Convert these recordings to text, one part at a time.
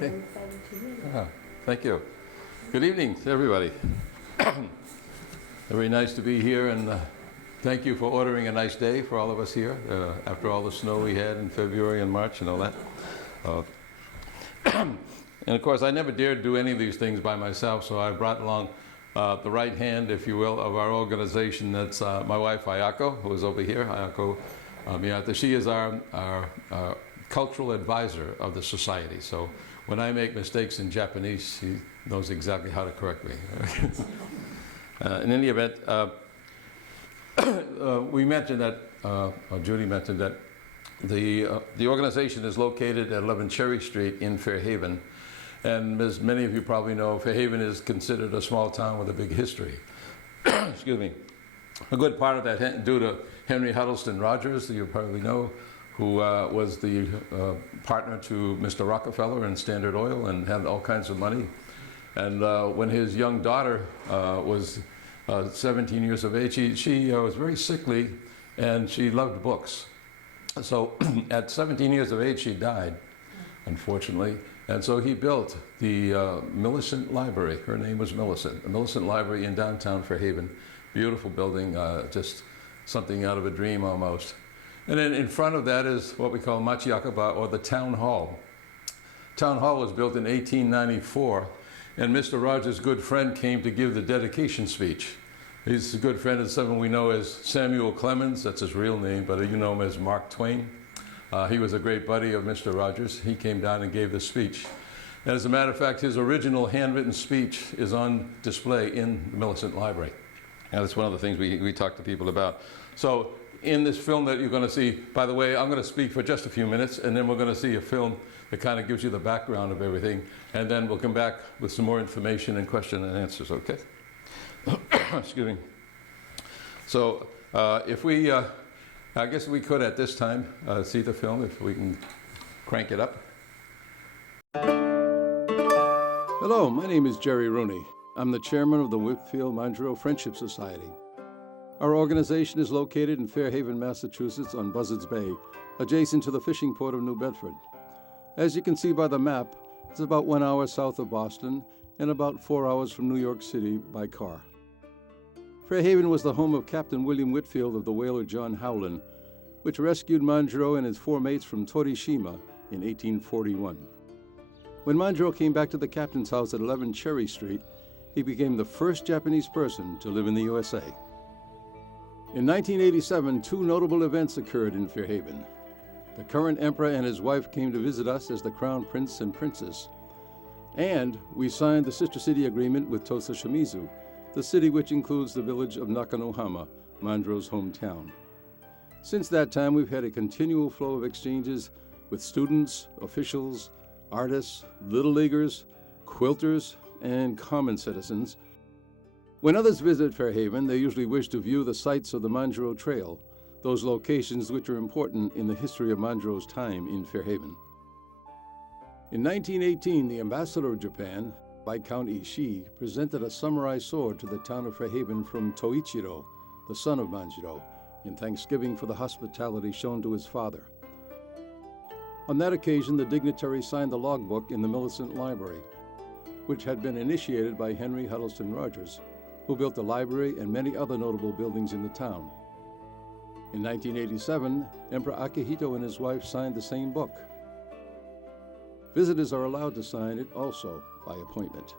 Okay. Very excited to hear that. Thank you. Good evening to everybody. Very nice to be here, and thank you for ordering a nice day for all of us here after all the snow we had in February and March and all that. And of course, I never dared do any of these things by myself, so I brought along the right hand, if you will, of our organization. That's my wife, Ayako, who is over here, Ayako Miyata. She is our cultural advisor of the society. So when I make mistakes in Japanese, she knows exactly how to correct me. In any event, we mentioned that, or Judy mentioned that the organization is located at 11 Cherry Street in Fairhaven. And as many of you probably know, Fairhaven is considered a small town with a big history. Excuse me. A good part of that due to Henry Huddleston Rogers, that you probably know, who was the partner to Mr. Rockefeller in Standard Oil and had all kinds of money. And when his young daughter was 17 years of age, she was very sickly and she loved books. So at 17 years of age, she died, unfortunately. And so he built the Millicent Library. Her name was Millicent. The Millicent Library in downtown Fairhaven. Beautiful building, just something out of a dream almost. And then in front of that is what we call Machiakaba, or the Town Hall. Town Hall was built in 1894, and Mr. Rogers' good friend came to give the dedication speech. He's a good friend of someone we know as Samuel Clemens. That's his real name, but you know him as Mark Twain. He was a great buddy of Mr. Rogers. He came down and gave the speech. And as a matter of fact, his original handwritten speech is on display in the Millicent Library. And that's one of the things we talk to people about. So in this film that you're going to see, by the way, I'm going to speak for just a few minutes, and then we're going to see a film that kind of gives you the background of everything. And then we'll come back with some more information and question and answers, okay? Excuse me. So if we, I guess we could at this time see the film, if we can crank it up. Hello, my name is Gerry Rooney. I'm the chairman of the Whitfield Manjiro Friendship Society. Our organization is located in Fairhaven, Massachusetts on Buzzards Bay, adjacent to the fishing port of New Bedford. As you can see by the map, it's about 1 hour south of Boston and about 4 hours from New York City by car. Fairhaven was the home of Captain William Whitfield of the whaler John Howland, which rescued Manjiro and his 4 mates from Torishima in 1841. When Manjiro came back to the captain's house at 11 Cherry Street, he became the first Japanese person to live in the USA. In 1987, 2 notable events occurred in Fairhaven. The current emperor and his wife came to visit us as the Crown Prince and Princess. And we signed the Sister City Agreement with Tosa Shimizu, the city which includes the village of Nakanohama, Manjiro's hometown. Since that time, we've had a continual flow of exchanges with students, officials, artists, little leaguers, quilters, and common citizens. When others visit Fairhaven, they usually wish to view the sites of the Manjiro Trail, those locations which are important in the history of Manjiro's time in Fairhaven. In 1918, the ambassador of Japan, Viscount Ishii, presented a samurai sword to the town of Fairhaven from Toichiro, the son of Manjiro, in thanksgiving for the hospitality shown to his father. On that occasion, the dignitary signed the logbook in the Millicent Library, which had been initiated by Henry Huddleston Rogers, who built the library and many other notable buildings in the town. In 1987, Emperor Akihito and his wife signed the same book. Visitors are allowed to sign it also by appointment.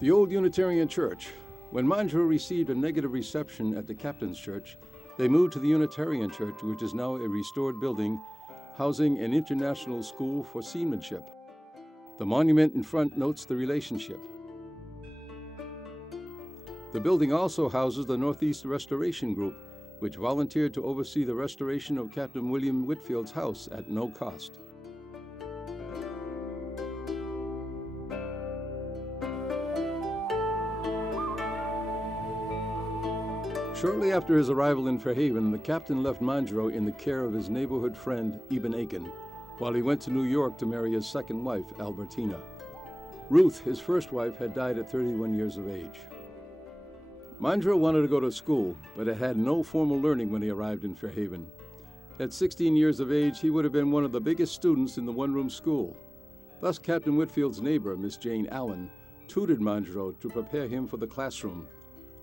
The old Unitarian Church. When Manjiro received a negative reception at the Captain's Church, they moved to the Unitarian Church, which is now a restored building housing an international school for seamanship. The monument in front notes the relationship. The building also houses the Northeast Restoration Group, which volunteered to oversee the restoration of Captain William Whitfield's house at no cost. Shortly after his arrival in Fairhaven, the captain left Manjiro in the care of his neighborhood friend, Ibn Aiken, while he went to New York to marry his second wife, Albertina. Ruth, his first wife, had died at 31 years of age. Manjiro wanted to go to school, but had had no formal learning when he arrived in Fairhaven. At 16 years of age, he would have been one of the biggest students in the one-room school. Thus, Captain Whitfield's neighbor, Miss Jane Allen, tutored Manjiro to prepare him for the classroom.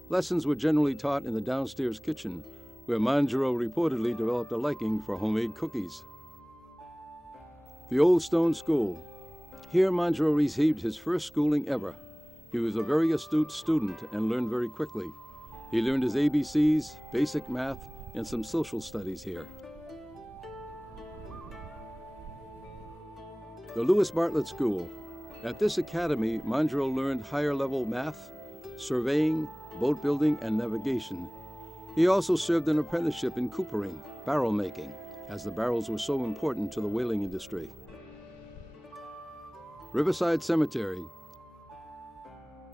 Lessons were generally taught in the downstairs kitchen, where Manjiro reportedly developed a liking for homemade cookies. The Old Stone School. Here, Manjiro received his first schooling ever. He was a very astute student and learned very quickly. He learned his ABCs, basic math, and some social studies here. The Lewis Bartlett School. At this academy, Manjiro learned higher-level math, surveying, boat building, and navigation. He also served an apprenticeship in coopering, barrel making, as the barrels were so important to the whaling industry. Riverside Cemetery.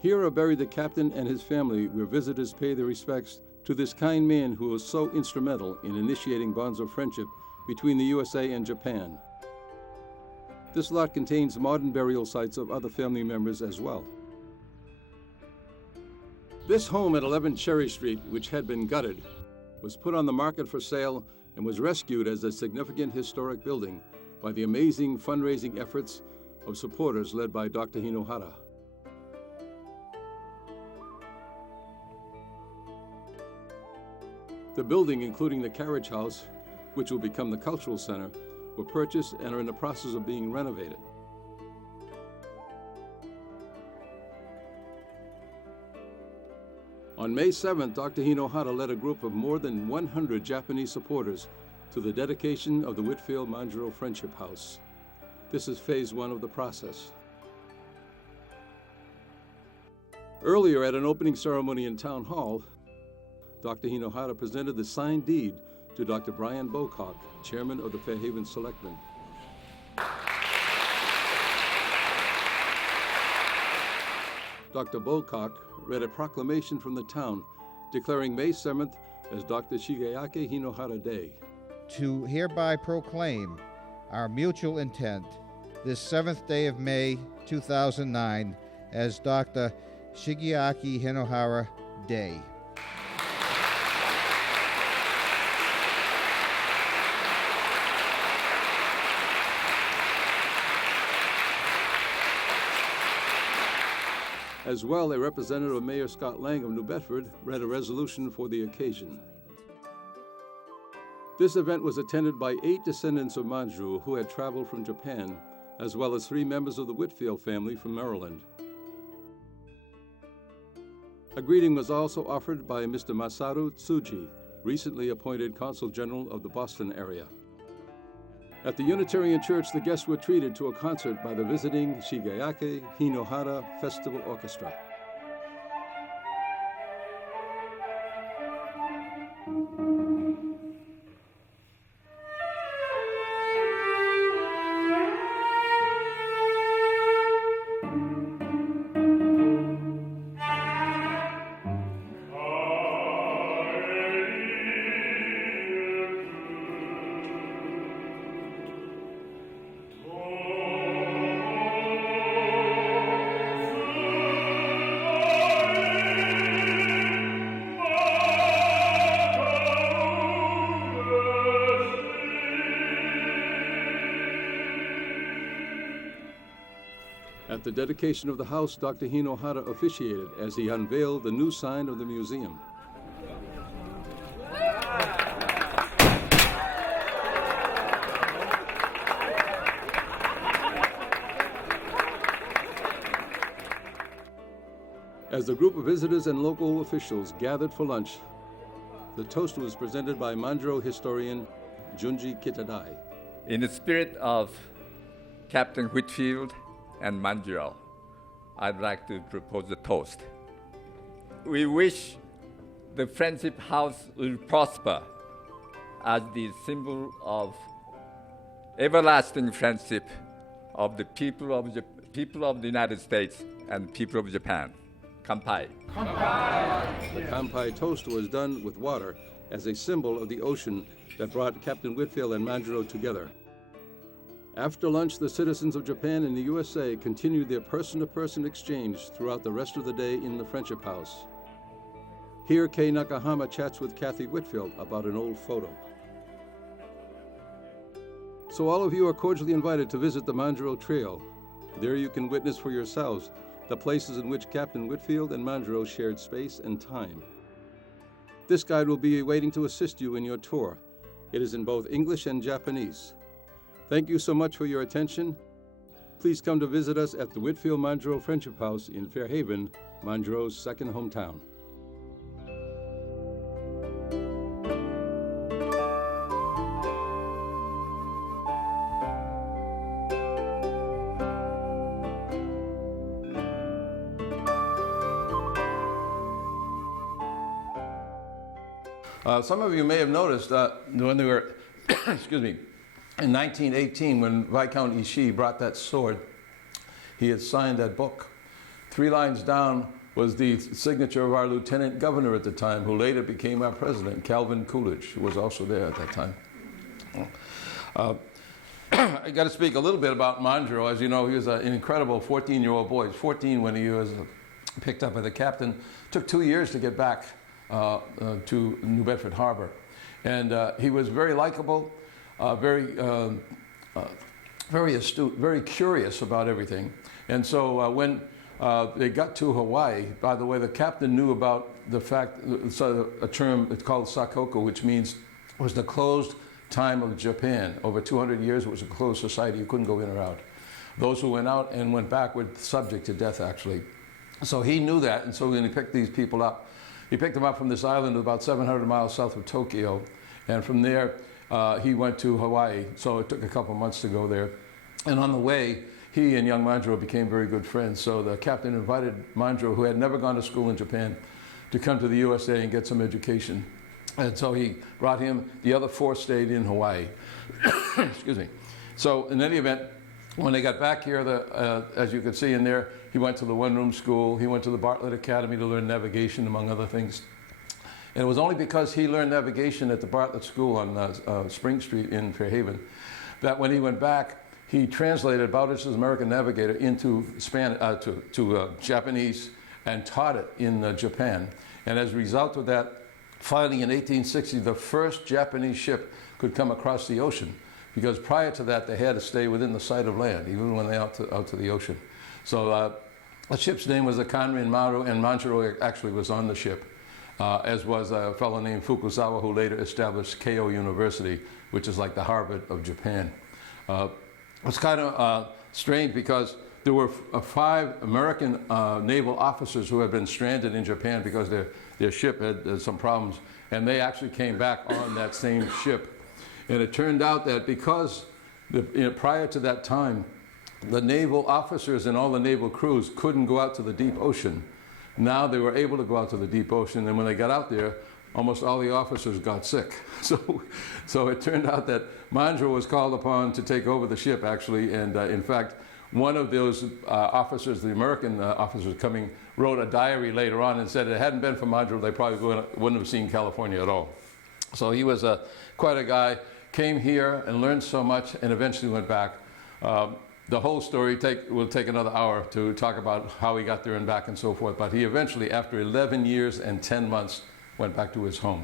Here are buried the captain and his family, where visitors pay their respects to this kind man who was so instrumental in initiating bonds of friendship between the USA and Japan. This lot contains modern burial sites of other family members as well. This home at 11 Cherry Street, which had been gutted, was put on the market for sale and was rescued as a significant historic building by the amazing fundraising efforts of supporters led by Dr. Hinohara. The building, including the carriage house, which will become the cultural center, were purchased and are in the process of being renovated. On May 7th, Dr. Hinohara led a group of more than 100 Japanese supporters to the dedication of the Whitfield Manjiro Friendship House. This is phase 1 of the process. Earlier, at an opening ceremony in Town Hall, Dr. Hinohara presented the signed deed to Dr. Brian Bocock, chairman of the Fairhaven Selectmen. Dr. Bocock read a proclamation from the town declaring May 7th as Dr. Shigeaki Hinohara Day. To hereby proclaim our mutual intent this 7th day of May 2009 as Dr. Shigeaki Hinohara Day. As well, a representative of Mayor Scott Lang of New Bedford read a resolution for the occasion. This event was attended by 8 descendants of Manjiro who had traveled from Japan, as well as 3 members of the Whitfield family from Maryland. A greeting was also offered by Mr. Masaru Tsuji, recently appointed Consul General of the Boston area. At the Unitarian Church, the guests were treated to a concert by the visiting Shigeaki Hinohara Festival Orchestra. At the dedication of the house, Dr. Hinohara officiated as he unveiled the new sign of the museum. As the group of visitors and local officials gathered for lunch, the toast was presented by Manjiro historian Junji Kitadai. In the spirit of Captain Whitfield and Manjiro, I'd like to propose a toast. We wish the Friendship House will prosper as the symbol of everlasting friendship of the people of the United States and people of Japan. Kanpai. Kanpai. The kanpai toast was done with water as a symbol of the ocean that brought Captain Whitfield and Manjiro together. After lunch, the citizens of Japan and the USA continued their person-to-person exchange throughout the rest of the day in the Friendship House. Here, Kei Nakahama chats with Kathy Whitfield about an old photo. So all of you are cordially invited to visit the Manjiro Trail. There you can witness for yourselves the places in which Captain Whitfield and Manjiro shared space and time. This guide will be waiting to assist you in your tour. It is in both English and Japanese. Thank you so much for your attention. Please come to visit us at the Whitfield Manjiro Friendship House in Fairhaven, Manjiro's second hometown. Some of you may have noticed when they were, excuse me, in 1918, when Viscount Ishii brought that sword, he had signed that book. 3 lines down was the signature of our lieutenant governor at the time, who later became our president, Calvin Coolidge, who was also there at that time. I got to speak a little bit about Manjiro. As you know, he was an incredible 14-year-old boy. He was 14 when he was picked up by the captain. It took 2 years to get back to New Bedford Harbor. And he was very likable, very astute, very curious about everything. And so when they got to Hawaii, by the way, the captain knew about the fact, so a term it's called sakoku, which means was the closed time of Japan. Over 200 years, it was a closed society. You couldn't go in or out. Those who went out and went back were subject to death, actually. So he knew that, and so when he picked these people up, he picked them up from this island about 700 miles south of Tokyo, and from there he went to Hawaii. So it took a couple months to go there. And on the way, he and young Manjiro became very good friends. So the captain invited Manjiro, who had never gone to school in Japan, to come to the USA and get some education. And so he brought him. The other 4 stayed in Hawaii. Excuse me. So in any event, when they got back here, as you can see in there, he went to the one-room school. He went to the Bartlett Academy to learn navigation, among other things. And it was only because he learned navigation at the Bartlett School on Spring Street in Fairhaven that when he went back, he translated Bowditch's American Navigator into Japanese and taught it in Japan. And as a result of that, finally in 1860, the first Japanese ship could come across the ocean, because prior to that, they had to stay within the sight of land, even when they out to the ocean. So the ship's name was the Kanrin Maru, and Manjiro actually was on the ship, as was a fellow named Fukuzawa, who later established Keio University, which is like the Harvard of Japan. It's kind of strange because there were 5 American naval officers who had been stranded in Japan because their ship had some problems, and they actually came back on that same ship. And it turned out that because prior to that time, the naval officers and all the naval crews couldn't go out to the deep ocean. Now they were able to go out to the deep ocean, and when they got out there, almost all the officers got sick. So it turned out that Manjiro was called upon to take over the ship, actually, and in fact, one of those officers, the American officers coming, wrote a diary later on and said it hadn't been for Manjiro, they probably wouldn't have seen California at all. So he was quite a guy, came here and learned so much, and eventually went back. The whole story will take another hour to talk about how he got there and back and so forth, but he eventually, after 11 years and 10 months, went back to his home.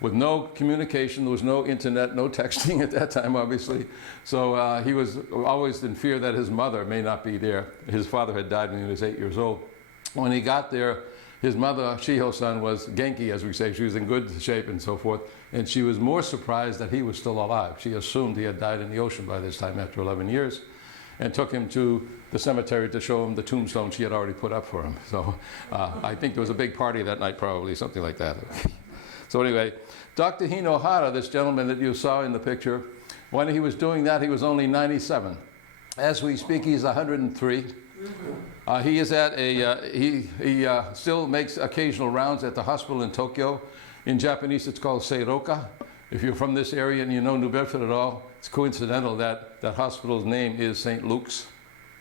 With no communication, there was no internet, no texting at that time, obviously. So he was always in fear that his mother may not be there. His father had died when he was 8 years old. When he got there, his mother, Shiho-san, was genki, as we say. She was in good shape and so forth. And she was more surprised that he was still alive. She assumed he had died in the ocean by this time after 11 years. And took him to the cemetery to show him the tombstone she had already put up for him. So I think there was a big party that night, probably, something like that. So anyway, Dr. Hinohara, this gentleman that you saw in the picture, when he was doing that, he was only 97. As we speak, he's 103. He is at he still makes occasional rounds at the hospital in Tokyo. In Japanese, it's called Seiroka. If you're from this area and you know New Bedford at all, it's coincidental that that hospital's name is St. Luke's,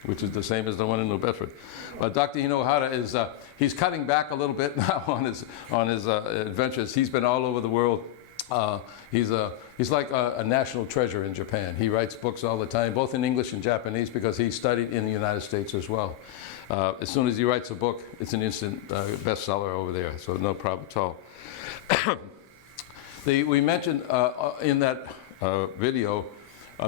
which is the same as the one in New Bedford. But Dr. Hinohara is, he's cutting back a little bit now on his adventures. He's been all over the world. He's like a national treasure in Japan. He writes books all the time, both in English and Japanese, because he studied in the United States as well. As soon as he writes a book, it's an instant bestseller over there, so no problem at all. We mentioned in that video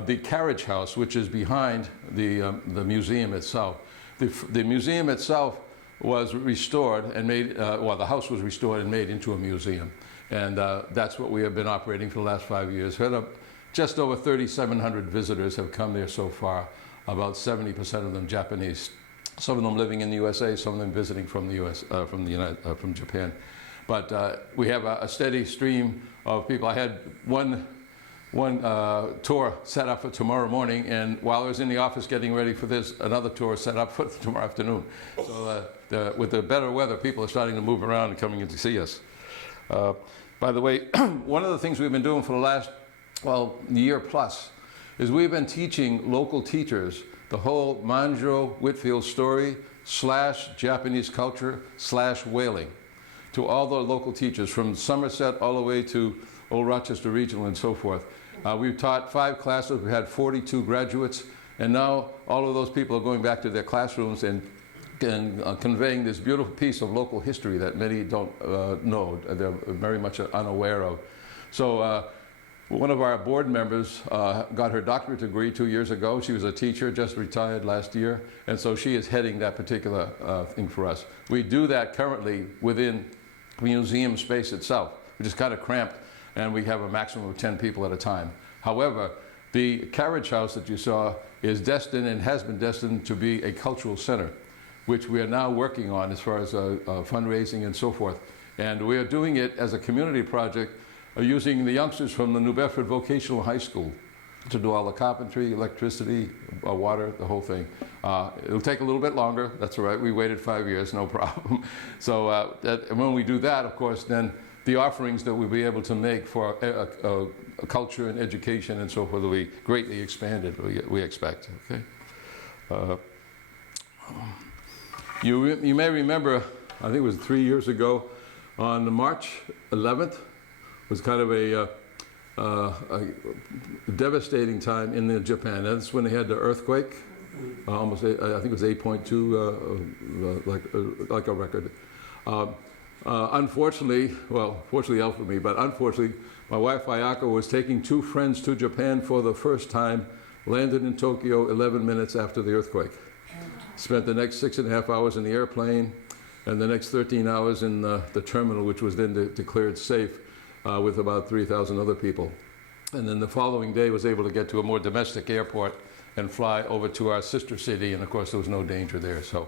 the carriage house, which is behind the museum itself. The museum itself was restored and made, the house was restored and made into a museum. And that's what we have been operating for the last 5 years. Just over 3,700 visitors have come there so far, about 70% of them Japanese. Some of them living in the USA, some of them visiting from the US, from Japan. But we have a steady stream of people. I had one tour set up for tomorrow morning, and while I was in the office getting ready for this, another tour set up for tomorrow afternoon. So with the better weather, people are starting to move around and coming in to see us. By the way, one of the things we've been doing for the last, year plus, is we've been teaching local teachers the whole Manjiro Whitfield story / Japanese culture / whaling to all the local teachers from Somerset all the way to Old Rochester Regional and so forth. We've taught 5 classes, we've had 42 graduates, and now all of those people are going back to their classrooms and conveying this beautiful piece of local history that many don't know, they're very much unaware of. So one of our board members got her doctorate degree 2 years ago. She was a teacher, just retired last year, and so she is heading that particular thing for us. We do that currently within the museum space itself, which is kind of cramped, and we have a maximum of 10 people at a time. However, the carriage house that you saw is destined and has been destined to be a cultural center, which we are now working on as far as fundraising and so forth. And we are doing it as a community project using the youngsters from the New Bedford Vocational High School to do all the carpentry, electricity, water, the whole thing. It'll take a little bit longer, that's all right. We waited 5 years, no problem. So when we do that, of course, then the offerings that we'll be able to make for culture and education and so forth will be greatly expanded, we expect, okay? You may remember, I think it was 3 years ago, on March 11th, was kind of a devastating time in Japan. That's when they had the earthquake, I think it was 8.2, like a record. Unfortunately, fortunately for me, but unfortunately, my wife Ayako was taking 2 friends to Japan for the first time, landed in Tokyo 11 minutes after the earthquake. Spent the next 6.5 hours in the airplane, and the next 13 hours in the terminal, which was then declared safe with about 3,000 other people. And then the following day was able to get to a more domestic airport and fly over to our sister city, and of course there was no danger there. So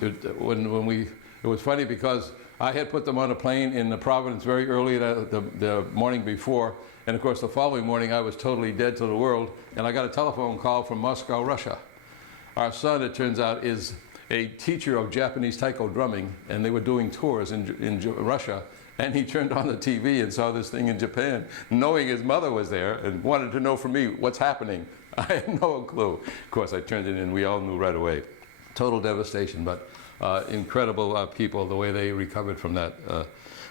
it was funny because I had put them on a plane in Providence very early the morning before, and of course the following morning I was totally dead to the world, and I got a telephone call from Moscow, Russia. Our son, it turns out, is a teacher of Japanese taiko drumming, and they were doing tours in Russia, and he turned on the TV and saw this thing in Japan, knowing his mother was there, and wanted to know from me what's happening. I had no clue. Of course, I turned it in, we all knew right away. Total devastation, but incredible people, the way they recovered from that.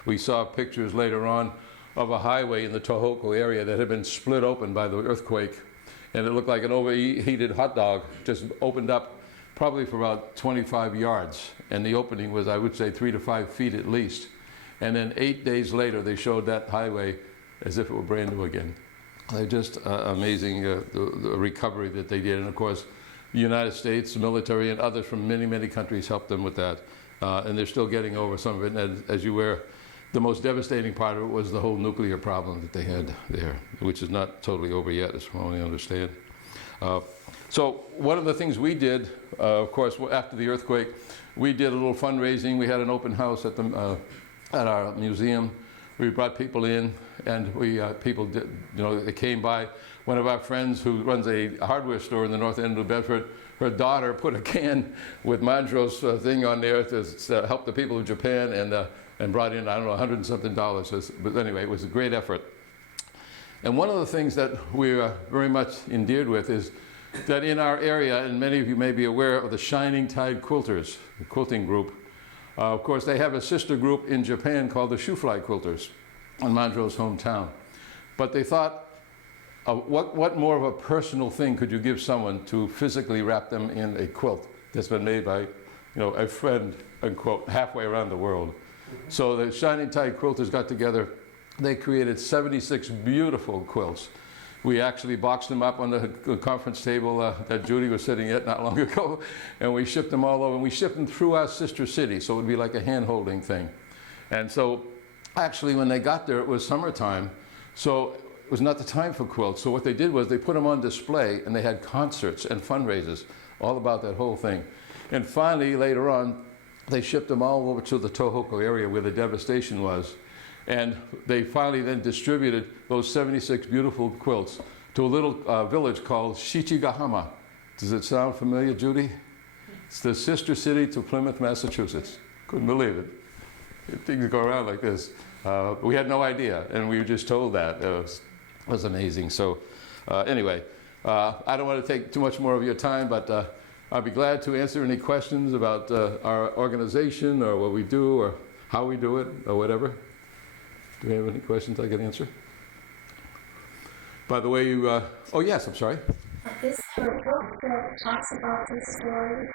We saw pictures later on of a highway in the Tohoku area that had been split open by the earthquake, and it looked like an overheated hot dog just opened up probably for about 25 yards, and the opening was, I would say, 3 to 5 feet at least. And then 8 days later, they showed that highway as if it were brand new again. Just amazing the recovery that they did, and of course, the United States, the military, and others from many, many countries helped them with that. And they're still getting over some of it. And as you were, the most devastating part of it was the whole nuclear problem that they had there, which is not totally over yet, as far as I understand. So one of the things we did, of course, after the earthquake, we did a little fundraising. We had an open house at our museum. We brought people in, and people did, they came by. One of our friends who runs a hardware store in the north end of Bedford, her daughter put a can with Manjiro's thing on there to help the people of Japan, and brought in, I don't know, $100 and something. But anyway, it was a great effort. And one of the things that we are very much endeared with is that in our area, and many of you may be aware of the Shining Tide Quilters, the quilting group. Of course, they have a sister group in Japan called the Shoefly Quilters in Manjiro's hometown. But they thought, what more of a personal thing could you give someone to physically wrap them in a quilt that's been made by, a friend, unquote, halfway around the world. So the Shining Tide Quilters got together. They created 76 beautiful quilts. We actually boxed them up on the conference table that Judy was sitting at not long ago, and we shipped them all over. And we shipped them through our sister city, so it would be like a hand-holding thing. And so actually when they got there, it was summertime, so it was not the time for quilts. So what they did was they put them on display, and they had concerts and fundraisers all about that whole thing. And finally, later on, they shipped them all over to the Tohoku area where the devastation was. And they finally then distributed those 76 beautiful quilts to a little village called Shichigahama. Does it sound familiar, Judy? It's the sister city to Plymouth, Massachusetts. Couldn't believe it. Things go around like this. We had no idea, and we were just told that. It was amazing. So anyway, I don't want to take too much more of your time, but I'll be glad to answer any questions about our organization or what we do or how we do it or whatever. Do you have any questions I can answer? By the way, you, oh yes, I'm sorry. Is there a book that talks about this story?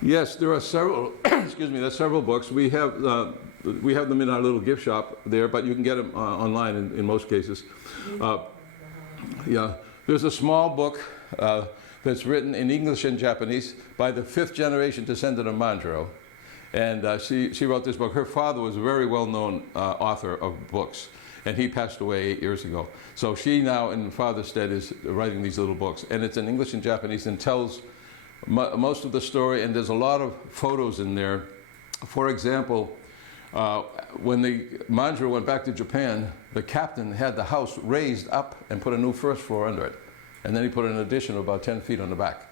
Yes, there are several, excuse me, there's several books. We have them in our little gift shop there, but you can get them online in most cases. Yeah, there's a small book that's written in English and Japanese by the 5th generation descendant of Manjiro. And she wrote this book. Her father was a very well-known author of books, and he passed away 8 years ago. So she now, in father's stead, is writing these little books. And it's in English and Japanese and tells most of the story, and there's a lot of photos in there. For example, when the Manjiro went back to Japan, the captain had the house raised up and put a new first floor under it. And then he put an addition of about 10 feet on the back.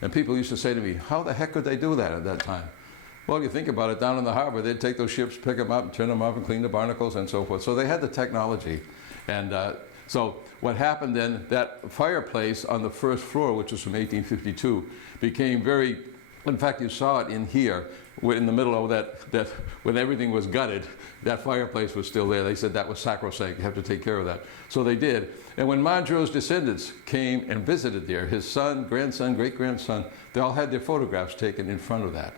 And people used to say to me, how the heck could they do that at that time? Well, if you think about it, down in the harbor, they'd take those ships, pick them up, turn them off, and clean the barnacles and so forth. So they had the technology. And so what happened then, that fireplace on the first floor, which was from 1852, became very, in fact, you saw it in here, in the middle of that when everything was gutted, that fireplace was still there. They said that was sacrosanct, you have to take care of that. So they did. And when Manjiro's descendants came and visited there, his son, grandson, great-grandson, they all had their photographs taken in front of that.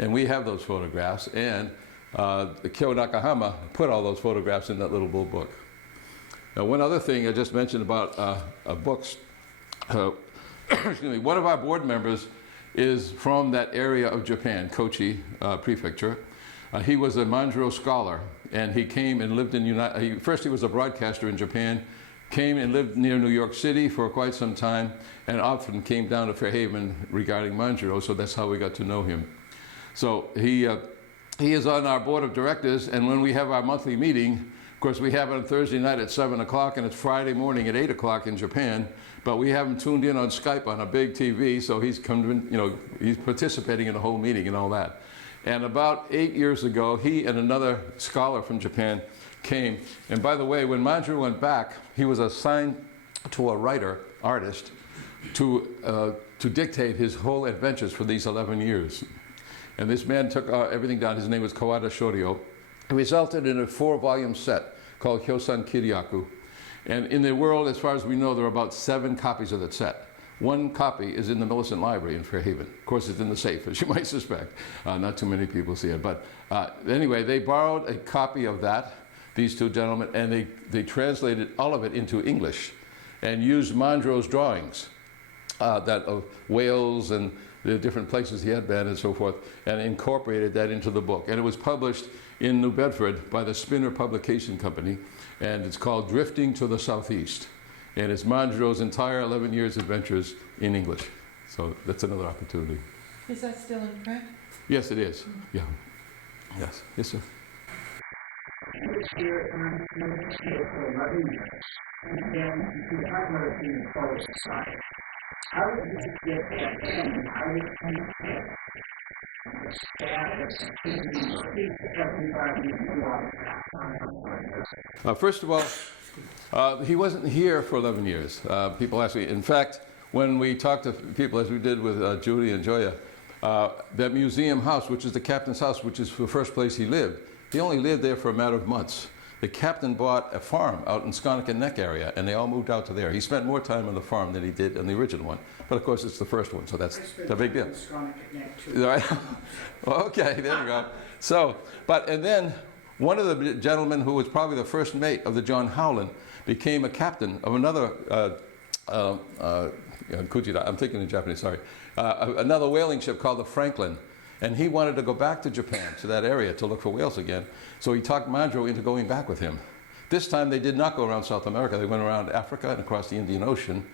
And we have those photographs, and the Kyo Nakahama put all those photographs in that little blue book. Now, one other thing I just mentioned about books, excuse me, one of our board members is from that area of Japan, Kochi Prefecture. He was a Manjiro scholar, and he came and lived in first he was a broadcaster in Japan, came and lived near New York City for quite some time, and often came down to Fairhaven regarding Manjiro, so that's how we got to know him. So he is on our board of directors, and when we have our monthly meeting, of course we have it on Thursday night at 7 o'clock, and it's Friday morning at 8 o'clock in Japan, but we have him tuned in on Skype on a big TV, so he's he's participating in the whole meeting and all that. And about 8 years ago, he and another scholar from Japan came, and by the way, when Manjiro went back, he was assigned to a artist, to dictate his whole adventures for these 11 years. And this man took everything down. His name was Kawada Shoryo. It resulted in a 4-volume set called Hyosan Kiryaku. And in the world, as far as we know, there are about 7 copies of that set. 1 copy is in the Millicent Library in Fairhaven. Of course, it's in the safe, as you might suspect. Not too many people see it. But anyway, they borrowed a copy of that, these two gentlemen, and they translated all of it into English and used Manjiro's drawings of whales and the different places he had been and so forth, and incorporated that into the book. And it was published in New Bedford by the Spinner Publication Company, and it's called Drifting to the Southeast. And it's Manjiro's entire 11 years adventures in English. So that's another opportunity. Is that still in print? Yes, it is. Yeah. Yes. Yes, sir. I was here for 11 years, and then you talk about being a Polish society. How did you get that in? How did you get the status of keeping everybody involved? First of all, he wasn't here for 11 years. People ask me. In fact, when we talked to people, as we did with Judy and Joya, that museum house, which is the captain's house, which is the first place he lived, he only lived there for a matter of months. The captain bought a farm out in Sconneck Neck area, and they all moved out to there. He spent more time on the farm than he did on the original one. But of course, it's the first one, so that's the big deal. Right? Okay, there you go. So, and then one of the gentlemen who was probably the first mate of the John Howland, became a captain of another Kujira, I'm thinking in Japanese, sorry, another whaling ship called the Franklin. And he wanted to go back to Japan, to that area, to look for whales again. So he talked Manjiro into going back with him. This time they did not go around South America. They went around Africa and across the Indian Ocean.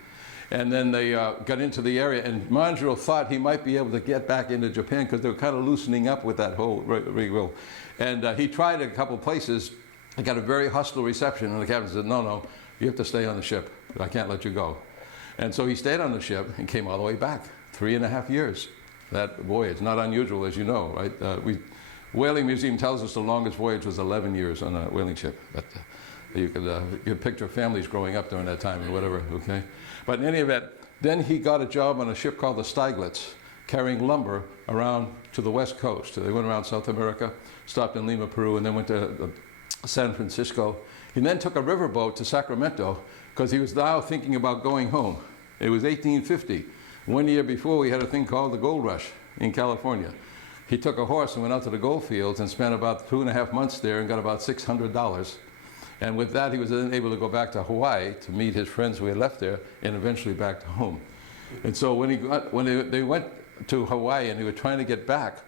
And then they got into the area, and Manjiro thought he might be able to get back into Japan because they were kind of loosening up with that whole regal. And he tried a couple places. He got a very hostile reception, and the captain said, no, you have to stay on the ship. I can't let you go. And so he stayed on the ship and came all the way back, 3.5 years. That voyage, not unusual, as you know, right? Whaling Museum tells us the longest voyage was 11 years on a whaling ship. But you could picture families growing up during that time and whatever, okay? But in any event, then he got a job on a ship called the Steiglitz, carrying lumber around to the west coast. They went around South America, stopped in Lima, Peru, and then went to San Francisco. He then took a riverboat to Sacramento because he was now thinking about going home. It was 1850. 1 year before, we had a thing called the gold rush in California. He took a horse and went out to the gold fields and spent about 2.5 months there and got about $600. And with that, he was then able to go back to Hawaii to meet his friends who had left there and eventually back to home. And so when they went to Hawaii and they were trying to get back,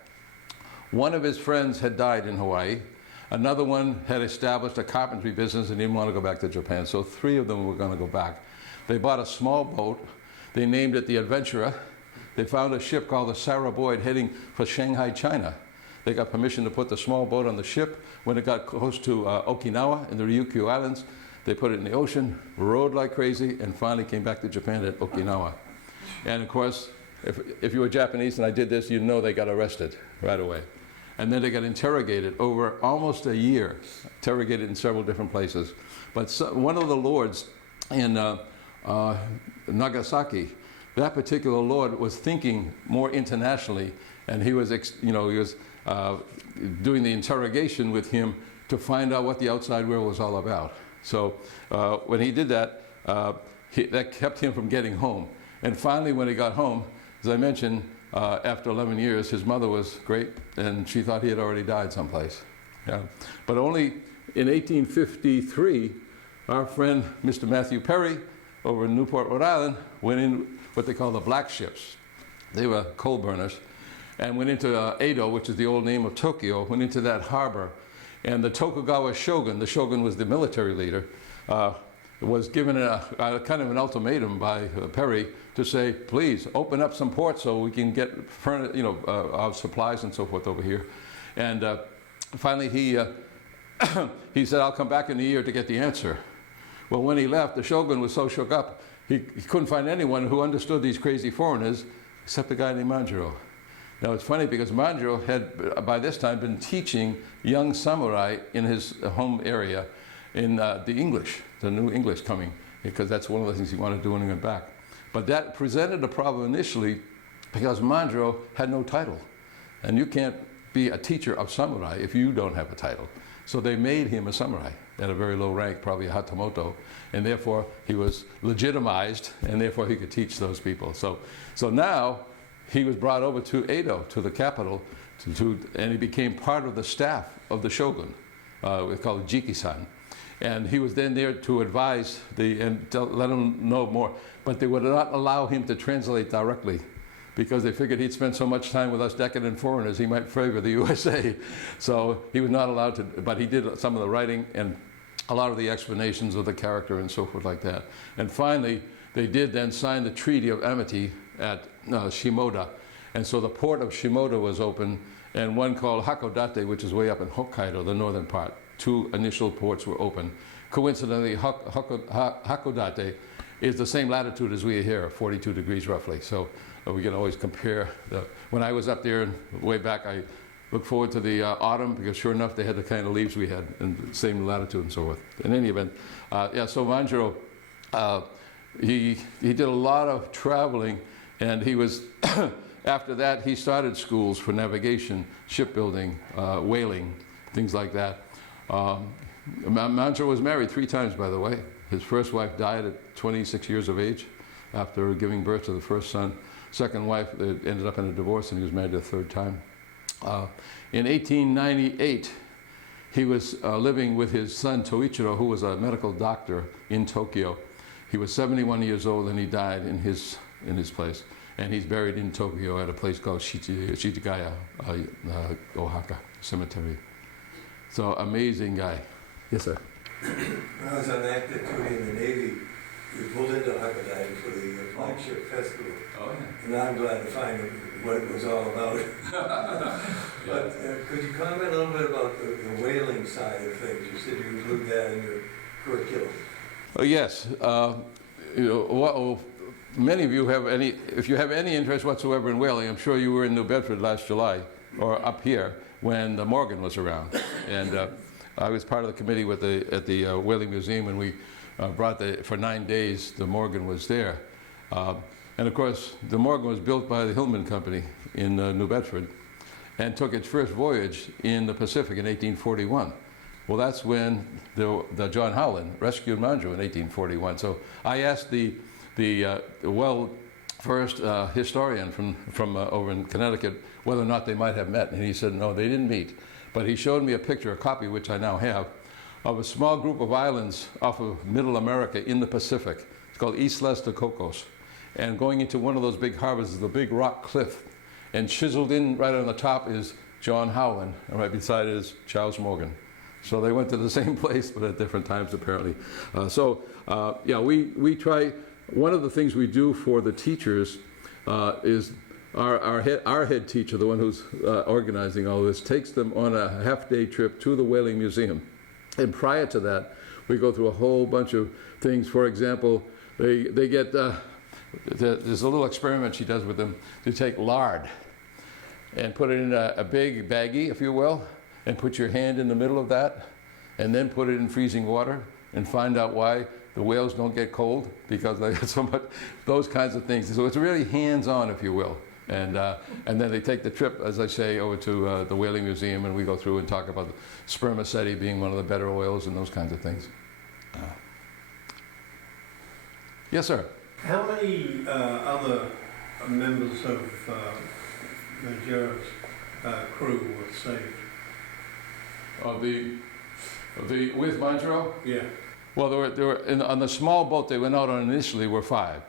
one of his friends had died in Hawaii. Another one had established a carpentry business and didn't want to go back to Japan. So 3 of them were going to go back. They bought a small boat. They named it the Adventurer. They found a ship called the Sarah Boyd heading for Shanghai, China. They got permission to put the small boat on the ship. When it got close to Okinawa in the Ryukyu Islands, they put it in the ocean, rode like crazy, and finally came back to Japan at Okinawa. And of course, if you were Japanese and I did this, you'd know they got arrested right away. And then they got interrogated over almost a year, interrogated in several different places. But one of the lords in Nagasaki, that particular lord was thinking more internationally, and he was, doing the interrogation with him to find out what the outside world was all about. So when he did that, that kept him from getting home. And finally, when he got home, as I mentioned, after 11 years, his mother was great, and she thought he had already died someplace. Yeah. But only in 1853, our friend, Mr. Matthew Perry, over in Newport, Rhode Island, went in what they call the black ships. They were coal burners, and went into Edo, which is the old name of Tokyo, went into that harbor. And the Tokugawa shogun, the shogun was the military leader, was given a kind of an ultimatum by Perry to say, please open up some ports so we can get our supplies and so forth over here. And finally he said, I'll come back in a year to get the answer. Well, when he left, the shogun was so shook up, he couldn't find anyone who understood these crazy foreigners except a guy named Manjiro. Now, it's funny because Manjiro had, by this time, been teaching young samurai in his home area in the English, the new English coming, because that's one of the things he wanted to do when he went back. But that presented a problem initially because Manjiro had no title. And you can't be a teacher of samurai if you don't have a title. So they made him a samurai at a very low rank, probably a hatamoto, and therefore he was legitimized, and therefore he could teach those people. So now he was brought over to Edo, to the capital, and he became part of the staff of the shogun. We call it Jiki-san. And he was then there to advise and to let him know more. But they would not allow him to translate directly because they figured he'd spent so much time with us decadent foreigners, he might favor the USA. So he was not allowed to, but he did some of the writing and a lot of the explanations of the character and so forth like that. And finally, they did then sign the Treaty of Amity at Shimoda. And so the port of Shimoda was open, and one called Hakodate, which is way up in Hokkaido, the northern part. 2 initial ports were open. Coincidentally, Hakodate is the same latitude as we are here, 42 degrees roughly. So we can always compare. When I was up there way back, I looked forward to the autumn because sure enough, they had the kind of leaves we had in the same latitude and so forth. In any event, so Manjiro, he did a lot of traveling, and he was, after that, he started schools for navigation, shipbuilding, whaling, things like that. Manjiro was married 3 times, by the way. His first wife died at 26 years of age after giving birth to the first son. Second wife ended up in a divorce, and he was married a 3rd time. In 1898, he was living with his son Toichiro, who was a medical doctor in Tokyo. He was 71 years old and he died in his place. And he's buried in Tokyo at a place called Shichigaya, Oaxaca Cemetery. So amazing guy. Yes, sir. When I was on active duty in the Navy, we pulled into Hakodai for the flagship festival. Oh, yeah. And I'm glad to find what it was all about. But could you comment a little bit about the whaling side of things? You said you include that in your curriculum. Oh, yes. Many of you have if you have any interest whatsoever in whaling, I'm sure you were in New Bedford last July, or up here, when the Morgan was around. And I was part of the committee at the Whaling Museum, and we brought for 9 days, the Morgan was there. And of course, the Morgan was built by the Hillman Company in New Bedford, and took its first voyage in the Pacific in 1841. Well, that's when the John Howland rescued Manjiro in 1841. So I asked the first historian from over in Connecticut whether or not they might have met, and he said no, they didn't meet. But he showed me a picture, a copy which I now have, of a small group of islands off of Middle America in the Pacific. It's called Islas de Cocos. And going into one of those big harbors is a big rock cliff. And chiseled in right on the top is John Howland, and right beside it is Charles Morgan. So they went to the same place, but at different times apparently. Yeah, we try. One of the things we do for the teachers is our head teacher, the one who's organizing all this, takes them on a half-day trip to the Whaling Museum. And prior to that, we go through a whole bunch of things. For example, they get, there's a little experiment she does with them to take lard and put it in a big baggie, if you will, and put your hand in the middle of that, and then put it in freezing water and find out why the whales don't get cold, because they have so much, those kinds of things. So it's really hands-on, if you will. And then they take the trip, as I say, over to the Whaling Museum, and we go through and talk about spermaceti being one of the better oils and those kinds of things. Yes, sir? How many other members of Manjiro's crew were saved? With Manjiro? Yeah. Well, there were on the small boat they went out on initially were 5,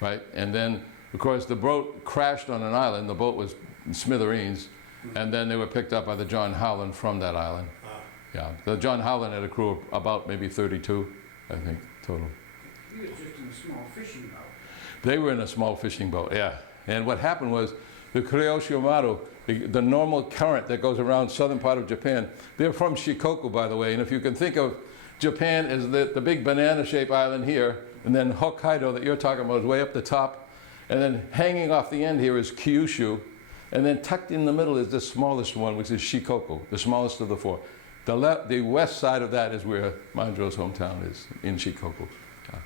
right? And then, of course, the boat crashed on an island. The boat was in smithereens, and then they were picked up by the John Howland from that island. Yeah, the John Howland had a crew of about maybe 32, I think, total. He was just in a small fishing boat. They were in a small fishing boat, yeah. And what happened was the Kureyoshi Maru, the normal current that goes around southern part of Japan, they're from Shikoku, by the way. And if you can think of Japan as the big banana-shaped island here, and then Hokkaido that you're talking about is way up the top, and then hanging off the end here is Kyushu, and then tucked in the middle is the smallest one, which is Shikoku, the smallest of the 4. The west side of that is where Manjiro's hometown is, in Shikoku. Yeah.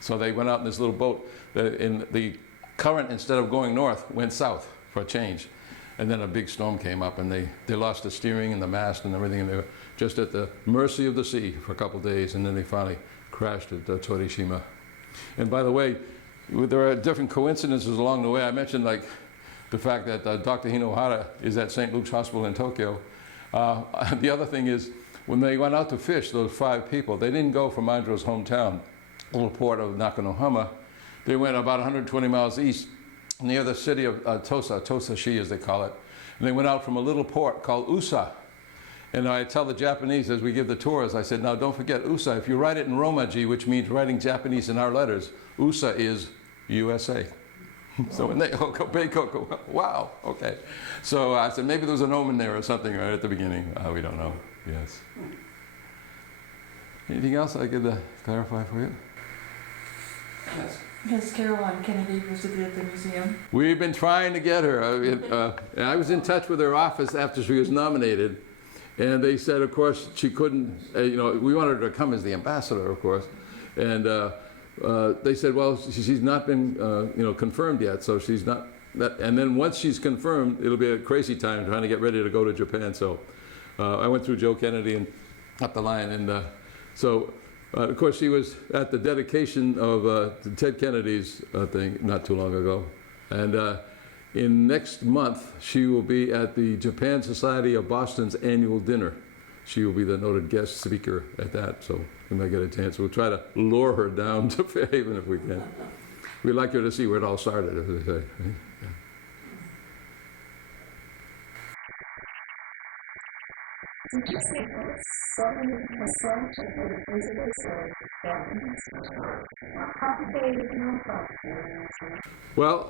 So they went out in this little boat. In the current, instead of going north, went south for a change. And then a big storm came up, and they lost the steering and the mast and everything, and they were just at the mercy of the sea for a couple of days, and then they finally crashed at Torishima. And by the way, there are different coincidences along the way. I mentioned like the fact that Dr. Hinohara is at St. Luke's Hospital in Tokyo. The other thing is, when they went out to fish, those 5 people, they didn't go from Manjiro's hometown, a little port of Nakanohama. They went about 120 miles east, near the city of Tosashi as they call it. And they went out from a little port called Usa. And I tell the Japanese as we give the tours, I said, now don't forget Usa. If you write it in Romaji, which means writing Japanese in our letters, Usa is USA. So when they go, wow, okay. So I said, maybe there was an omen there or something right at the beginning. We don't know, yes. Anything else I could clarify for you? Yes. Has Caroline Kennedy visited at the museum? We've been trying to get her. I was in touch with her office after she was nominated, and they said, of course, she couldn't, we wanted her to come as the ambassador, of course, and they said, well, she's not been, confirmed yet, so she's not, and then once she's confirmed, it'll be a crazy time trying to get ready to go to Japan, so I went through Joe Kennedy and up the line, and of course, she was at the dedication of Ted Kennedy's thing not too long ago. And in next month, she will be at the Japan Society of Boston's annual dinner. she will be the noted guest speaker at that, so we might get a chance. We'll try to lure her down to Fairhaven if we can. We'd like her to see where it all started, as they say. Right? Yeah. Did you say that 70% of the visitors are Japanese? How did they know about it? Well,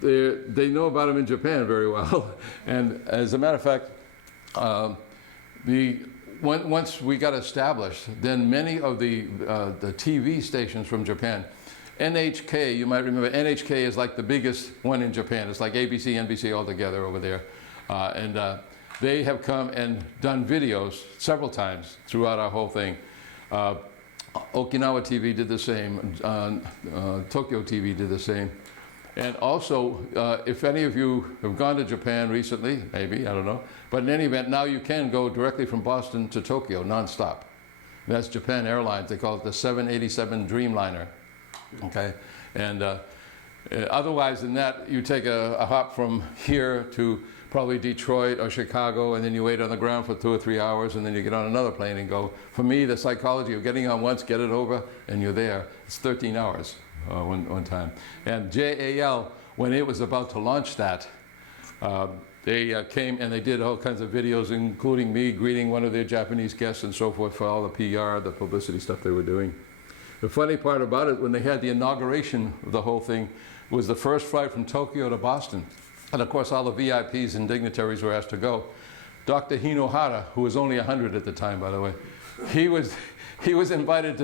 they know about him in Japan very well. And as a matter of fact, once we got established, then many of the TV stations from Japan, NHK, you might remember, NHK is like the biggest one in Japan. It's like ABC, NBC all together over there. They have come and done videos several times throughout our whole thing. Okinawa TV did the same. Tokyo TV did the same. And also, if any of you have gone to Japan recently, maybe, I don't know. But in any event, now you can go directly from Boston to Tokyo nonstop. That's Japan Airlines. They call it the 787 Dreamliner. Okay? And otherwise than that, you take a hop from here to probably Detroit or Chicago, and then you wait on the ground for 2 or 3 hours, and then you get on another plane and go. For me, the psychology of getting on once, get it over, and you're there, it's 13 hours one time. And JAL, when it was about to launch that, they came and they did all kinds of videos, including me greeting one of their Japanese guests and so forth for all the PR, the publicity stuff they were doing. The funny part about it, when they had the inauguration of the whole thing, was the first flight from Tokyo to Boston. And of course, all the VIPs and dignitaries were asked to go. Dr. Hinohara, who was only 100 at the time, by the way, he was invited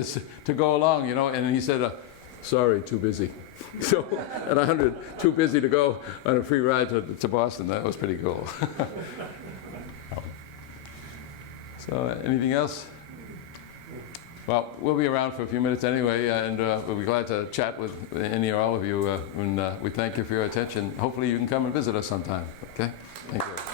to go along, you know, and he said, sorry, too busy. So at 100, too busy to go on a free ride to Boston. That was pretty cool. So anything else? Well, we'll be around for a few minutes anyway, and we'll be glad to chat with any or all of you. And we thank you for your attention. Hopefully you can come and visit us sometime. Okay? Thank you.